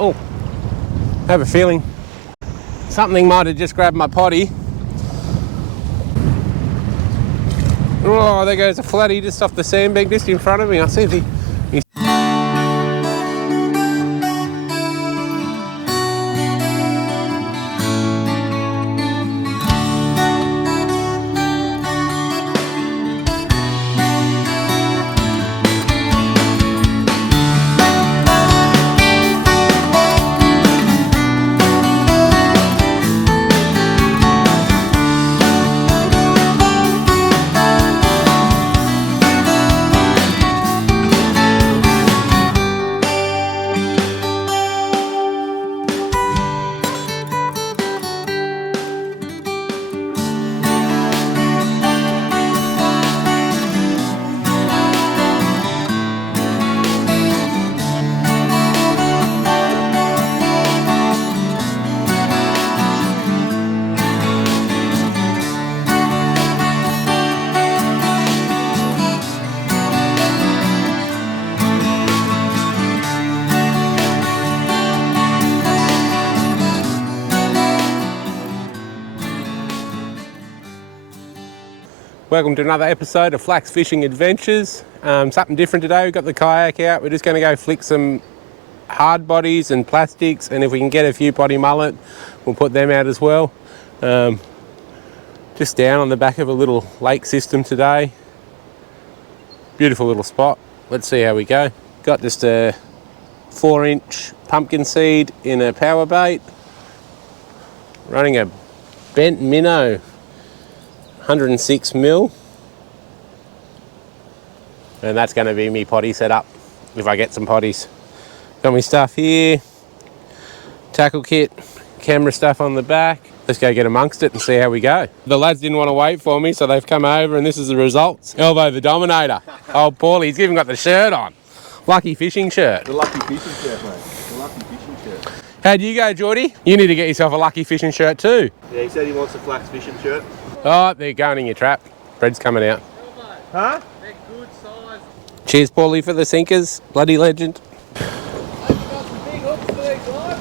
Oh, I have a feeling something might have just grabbed my potty. Oh, there goes a flatty just off the sandbank just in front of me. I see if he... Welcome to another episode of FLATS Fishing Adventures. Something different today. We've got the kayak out. We're just going to go flick some hard bodies and plastics, and if we can get a few potty mullet, we'll put them out as well. Just down on the back of a little lake system today. Beautiful little spot. Let's see how we go. Got just a 4-inch pumpkin seed in a power bait. Running a bent minnow. 106 mil, and that's going to be me potty setup if I get some potties. Got my stuff here, tackle kit, camera stuff on the back. Let's go get amongst it and see how we go. The lads didn't want to wait for me, so they've come over, and this is the results. Elbow the Dominator. Oh, Paulie, he's even got the shirt on. Lucky fishing shirt. The lucky fishing shirt, mate. The lucky fishing shirt. How'd you go, Geordie? You need to get yourself a lucky fishing shirt too. Yeah, he said he wants a FLATS fishing shirt. Oh, they're going in your trap. Bread's coming out. Huh? They're good size. Cheers, Paulie, for the sinkers. Bloody legend. They've got some big hooks for these guys.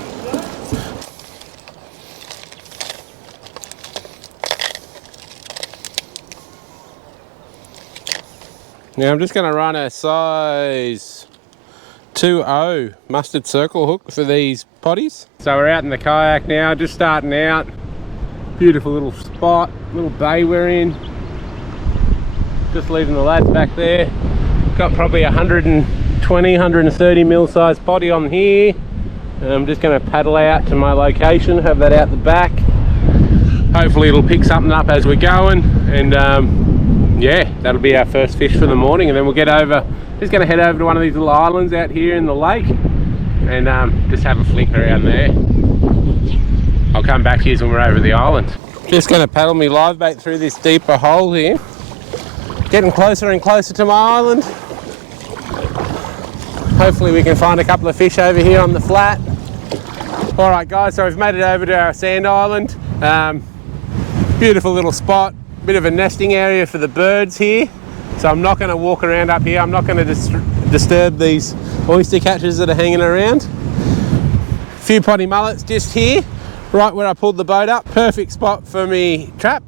Now I'm just going to run a size 2.0 mustard circle hook for these potties. So we're out in the kayak now, just starting out. Beautiful little spot, little bay we're in. Just leaving the lads back there. Got probably 120, 130 mil size potty on here. I'm just going to paddle out to my location, have that out the back. Hopefully it'll pick something up as we're going, and yeah, that'll be our first fish for the morning, and then we'll get over. Just going to head over to one of these little islands out here in the lake and just have a flick around there. I'll come back here when we're over the island. Just going to paddle me live bait through this deeper hole here. Getting closer and closer to my island. Hopefully we can find a couple of fish over here on the flat. Alright guys, so we've made it over to our sand island. Beautiful little spot. Bit of a nesting area for the birds here. So I'm not going to walk around up here. I'm not going to disturb these oyster catchers that are hanging around. A few potty mullets just here. Right where I pulled the boat up. Perfect spot for me trap.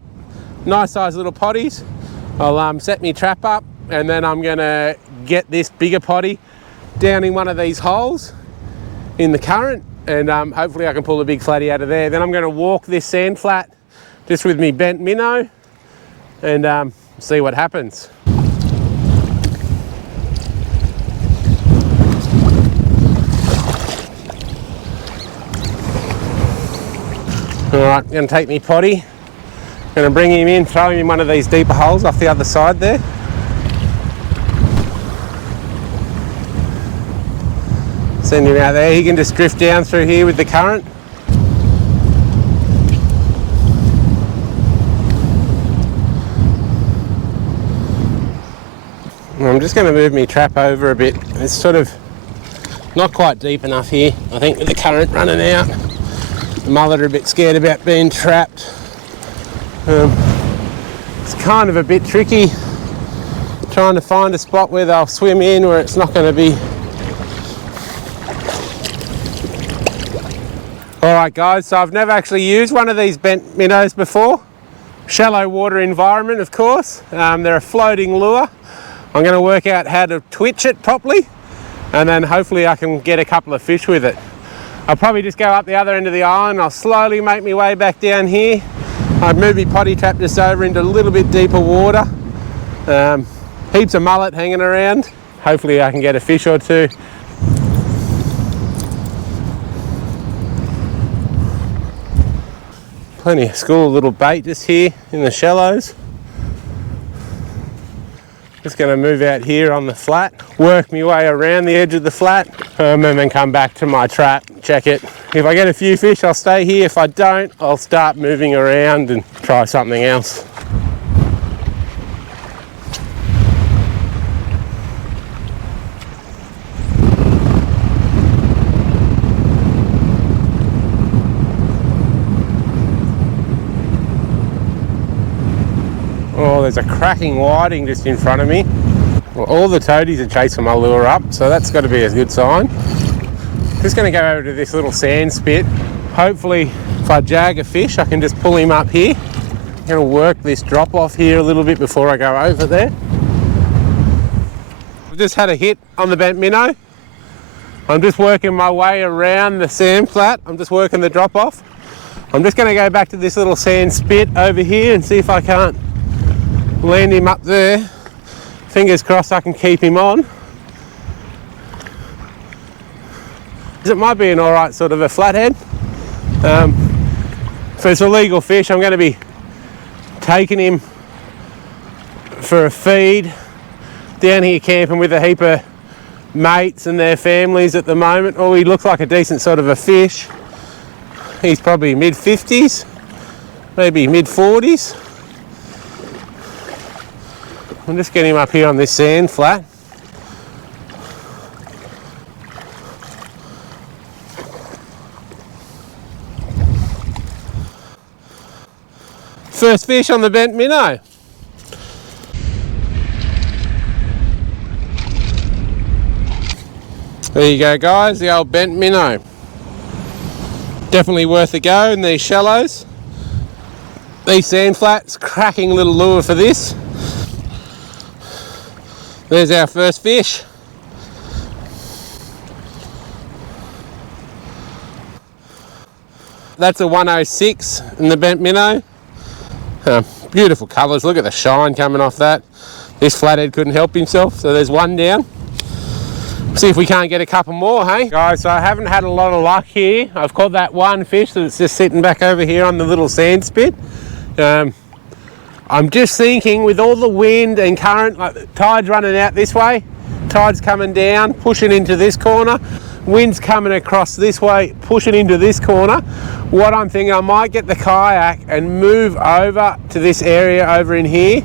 Nice size little potties. I'll set me trap up, and then I'm gonna get this bigger potty down in one of these holes in the current, and hopefully I can pull a big flatty out of there. Then I'm gonna walk this sand flat just with me bent minnow and see what happens. Alright, going to take me potty, going to bring him in, throw him in one of these deeper holes off the other side there. Send him out there, he can just drift down through here with the current. And I'm just going to move my trap over a bit. It's sort of not quite deep enough here, I think, with the current running out. The mullet are a bit scared about being trapped. It's kind of a bit tricky trying to find a spot where they'll swim in where it's not going to be All right guys, so I've never actually used one of these bent minnows before. Shallow water environment, of course. They're a floating lure. I'm going to work out how to twitch it properly, and then hopefully I can get a couple of fish with it. I'll probably just go up the other end of the island. I'll slowly make my way back down here. I'd move my potty trap just over into a little bit deeper water. Heaps of mullet hanging around. Hopefully I can get a fish or two. Plenty of school little bait just here in the shallows. Just going to move out here on the flat, work my way around the edge of the flat, and then come back to my trap, check it. If I get a few fish, I'll stay here. If I don't, I'll start moving around and try something else. Oh, there's a cracking whiting just in front of me. Well, all the toadies are chasing my lure up, so that's got to be a good sign. Just going to go over to this little sand spit. Hopefully, if I jag a fish, I can just pull him up here. I'm going to work this drop off here a little bit before I go over there. I've just had a hit on the bent minnow. I'm just working my way around the sand flat. I'm just working the drop off. I'm just going to go back to this little sand spit over here and see if I can't land him up there. Fingers crossed I can keep him on. It might be an alright sort of a flathead. If it's a legal fish, I'm going to be taking him for a feed down here camping with a heap of mates and their families at the moment. Oh, he looks like a decent sort of a fish. He's probably mid-50s, maybe mid-40s. I'm just getting him up here on this sand flat. First fish on the bent minnow. There you go guys, the old bent minnow. Definitely worth a go in these shallows. These sand flats, cracking little lure for this. There's our first fish. That's a 106 in the bent minnow. Beautiful colours, look at the shine coming off that. This flathead couldn't help himself, so there's one down. See if we can't get a couple more, hey? Guys, so I haven't had a lot of luck here. I've caught that one fish that's just sitting back over here on the little sand spit. I'm just thinking with all the wind and current, like the tide's running out this way, tide's coming down, pushing into this corner, wind's coming across this way, pushing into this corner. What I'm thinking, I might get the kayak and move over to this area over in here,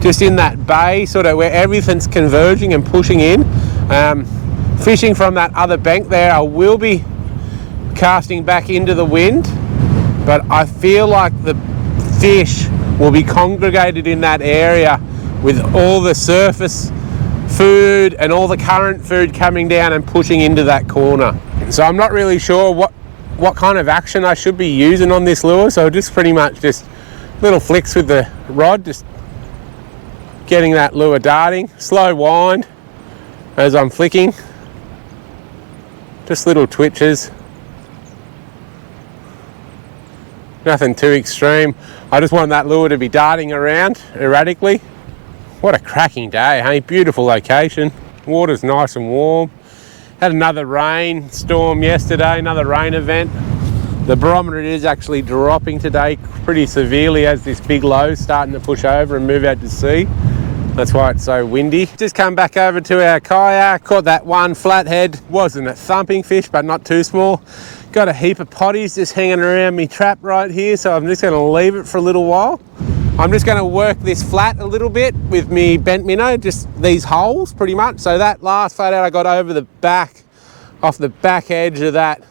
just in that bay, sort of where everything's converging and pushing in. Fishing from that other bank there, I will be casting back into the wind, but I feel like the fish will be congregated in that area with all the surface food and all the current food coming down and pushing into that corner. So I'm not really sure what kind of action I should be using on this lure, so just pretty much just little flicks with the rod, just getting that lure darting, slow wind as I'm flicking, just little twitches, nothing too extreme. I just want that lure to be darting around erratically. What a cracking day, hey? Beautiful location. Water's nice and warm. Had another rain storm yesterday, another rain event. The barometer is actually dropping today pretty severely as this big low is starting to push over and move out to sea. That's why it's so windy. Just come back over to our kayak, caught that one flathead. Wasn't a thumping fish, but not too small. Got a heap of potties just hanging around me trap right here, so I'm just gonna leave it for a little while. I'm just gonna work this flat a little bit with me bent minnow, just these holes pretty much. So that last flathead I got over the back, off the back edge of that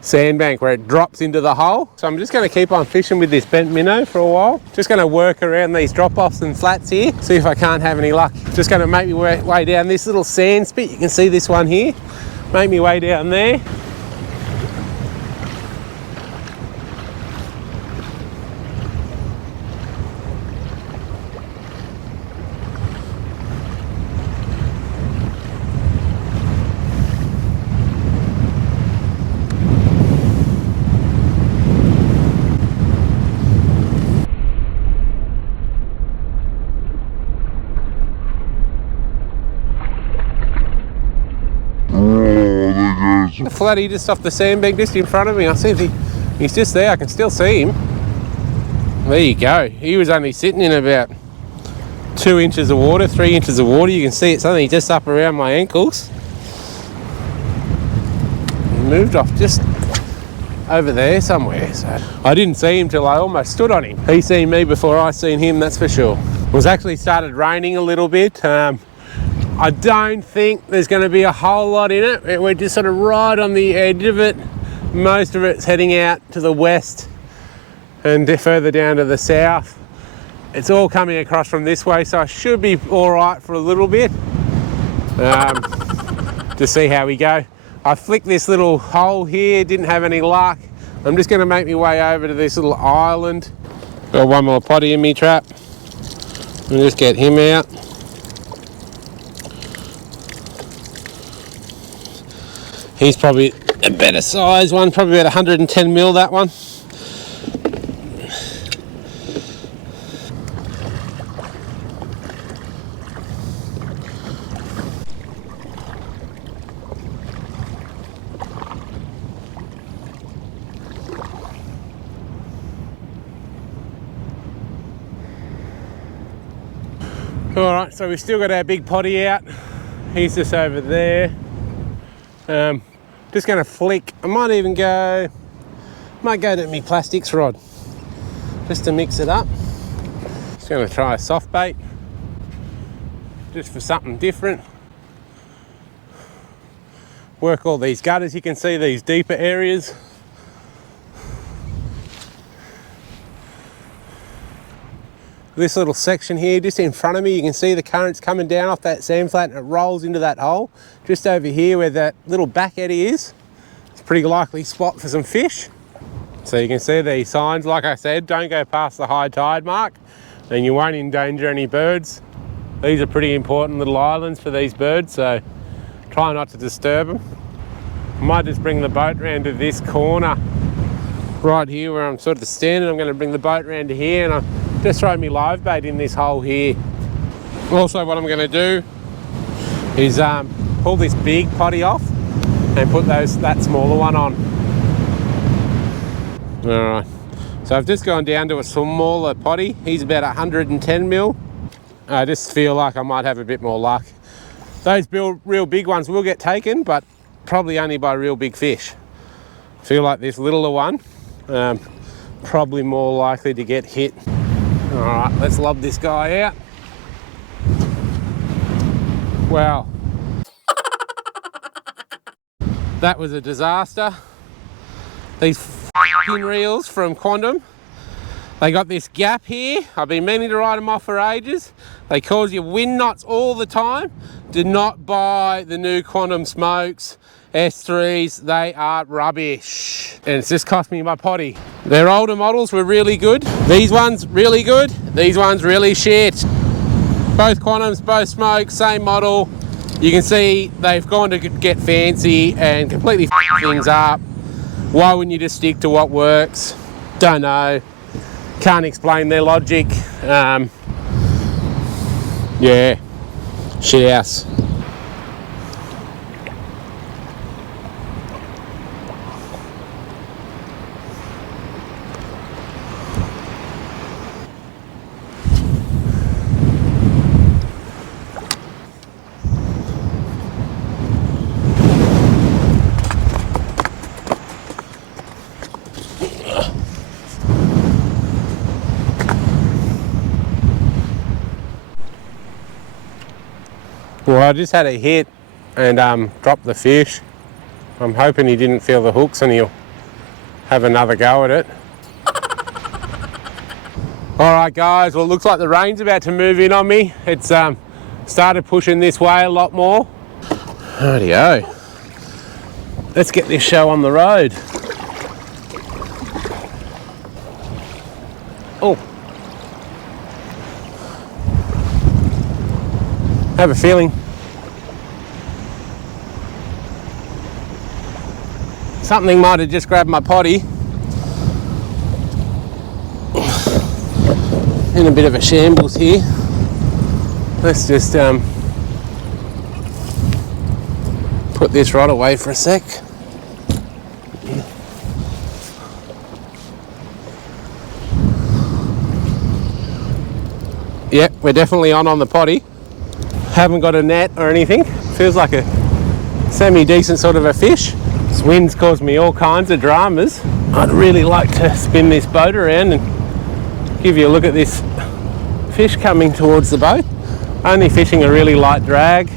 sandbank where it drops into the hole. So I'm just going to keep on fishing with this bent minnow for a while. Just going to work around these drop-offs and flats here, see if I can't have any luck. Just going to make me way down this little sand spit. You can see this one here. Make me way down there. flatty just off the sandbank just in front of me. I see if he's just there. I can still see him. There you go. He was only sitting in about 2 inches of water, 3 inches of water. You can see it's only just up around my ankles. He moved off just over there somewhere. So I didn't see him till I almost stood on him. He seen me before I seen him, that's for sure. It was actually started raining a little bit. I don't think there's going to be a whole lot in it. We're just sort of right on the edge of it. Most of it's heading out to the west and further down to the south. It's all coming across from this way, so I should be all right for a little bit to see how we go. I flicked this little hole here, didn't have any luck. I'm just going to make my way over to this little island. Got one more potty in me trap. And just get him out. He's probably a better size one, probably about 110 mil, that one. Alright, so we've still got our big potty out. He's just over there. Just going to flick. I might go to my plastics rod just to mix it up. Just going to try a soft bait just for something different. Work all these gutters. You can see these deeper areas. This little section here just in front of me, you can see the currents coming down off that sand flat and it rolls into that hole. Just over here where that little back eddy is, it's a pretty likely spot for some fish. So you can see these signs, like I said, don't go past the high tide mark and you won't endanger any birds. These are pretty important little islands for these birds, so try not to disturb them. I might just bring the boat round to this corner right here where I'm sort of standing. I'm going to bring the boat round to here and I'm just throw me live bait in this hole here. Also what I'm going to do is pull this big potty off and put that smaller one on. Alright, so I've just gone down to a smaller potty. He's about 110 mil. I just feel like I might have a bit more luck. Those real big ones will get taken, but probably only by real big fish. I feel like this littler one probably more likely to get hit. All right, let's lob this guy out. Wow. That was a disaster. These f***ing reels from Quantum, they got this gap here. I've been meaning to write them off for ages. They cause you wind knots all the time. Do not buy the new Quantum smokes. S3s, they are rubbish. And it's just cost me my potty. Their older models were really good. These ones, really good. These ones, really shit. Both Quantums, both smokes, same model. You can see they've gone to get fancy and completely f*** things up. Why wouldn't you just stick to what works? Don't know. Can't explain their logic. Yeah, shit house. Well, I just had a hit and dropped the fish. I'm hoping he didn't feel the hooks and he'll have another go at it. All right, guys, well, it looks like the rain's about to move in on me. It's started pushing this way a lot more. Rightio. Let's get this show on the road. Oh. I have a feeling something might have just grabbed my potty. In a bit of a shambles here. Let's just put this rod away for a sec. Yep, we're definitely on the potty. Haven't got a net or anything. Feels like a semi-decent sort of a fish. This wind's caused me all kinds of dramas. I'd really like to spin this boat around and give you a look at this fish coming towards the boat. Only fishing a really light drag.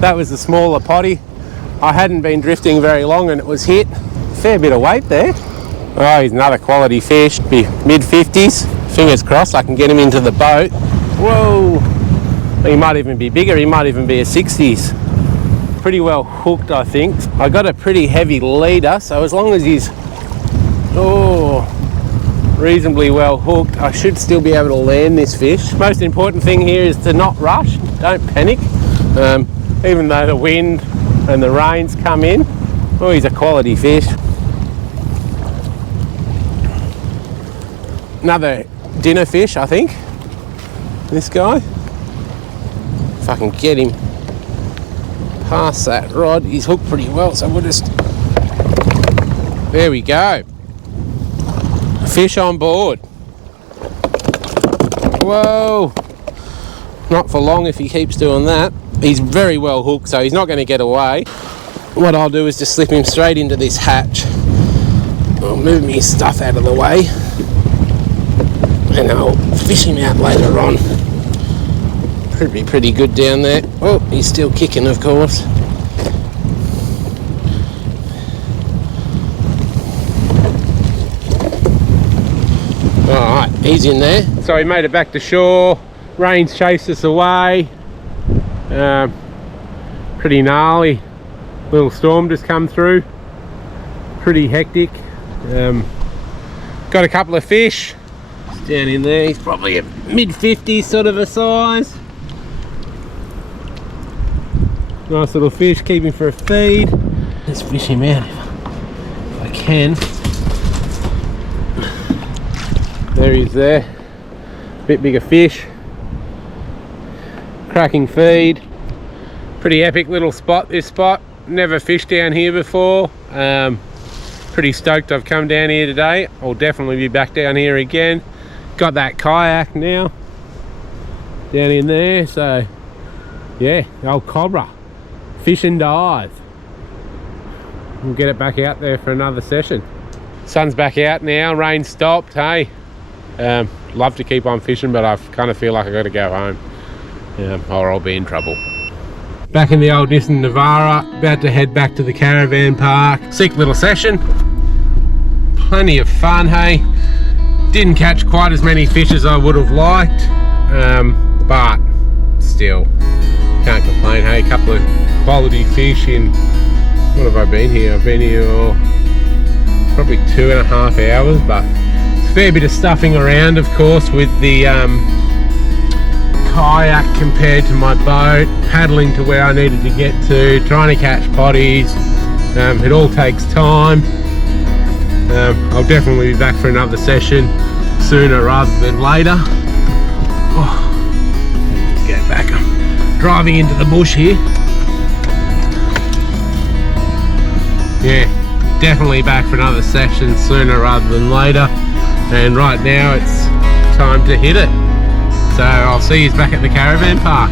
That was the smaller potty. I hadn't been drifting very long and it was hit. Fair bit of weight there. Oh, he's another quality fish. Be mid-50s. Fingers crossed I can get him into the boat. Whoa! He might even be bigger. He might even be a 60s. Pretty well hooked, I think. I got a pretty heavy leader, so as long as he's reasonably well hooked, I should still be able to land this fish. Most important thing here is to not rush. Don't panic. Even though the wind and the rains come in. Oh, he's a quality fish. Another dinner fish, I think. This guy. If I can get him past that rod, he's hooked pretty well, so we'll just... There we go. Fish on board. Whoa. Not for long if he keeps doing that. He's very well hooked, so he's not going to get away. What I'll do is just slip him straight into this hatch. I'll move my stuff out of the way and I'll fish him out later on. Should be pretty good down there. Oh, he's still kicking, of course. Alright, he's in there. So he made it back to shore. Rains chased us away. Pretty gnarly. Little storm just come through. Pretty hectic. Got a couple of fish. He's down in there. He's probably a mid-50s sort of a size. Nice little fish, keep him for a feed. Let's fish him out if I can. There he is there. Bit bigger fish. Cracking feed. Pretty epic little spot, this spot. Never fished down here before. Pretty stoked I've come down here today. I'll definitely be back down here again. Got that kayak now down in there, so yeah, the old Cobra. Fish and dive. We'll get it back out there for another session. Sun's back out now, rain stopped, hey. Love to keep on fishing, but I kind of feel like I've got to go home or I'll be in trouble. Back in the old Nissan Navara, about to head back to the caravan park. Sick little session. Plenty of fun, hey. Didn't catch quite as many fish as I would have liked, but still, can't complain, hey. A couple of quality fish in, what have I been here? I've been here probably 2.5 hours, but it's a fair bit of stuffing around, of course, with the kayak compared to my boat, paddling to where I needed to get to, trying to catch potties. It all takes time. I'll definitely be back for another session sooner rather than later. Oh, let's get back. I'm driving into the bush here. Yeah, definitely back for another session sooner rather than later. And right now it's time to hit it. So I'll see you back at the caravan park.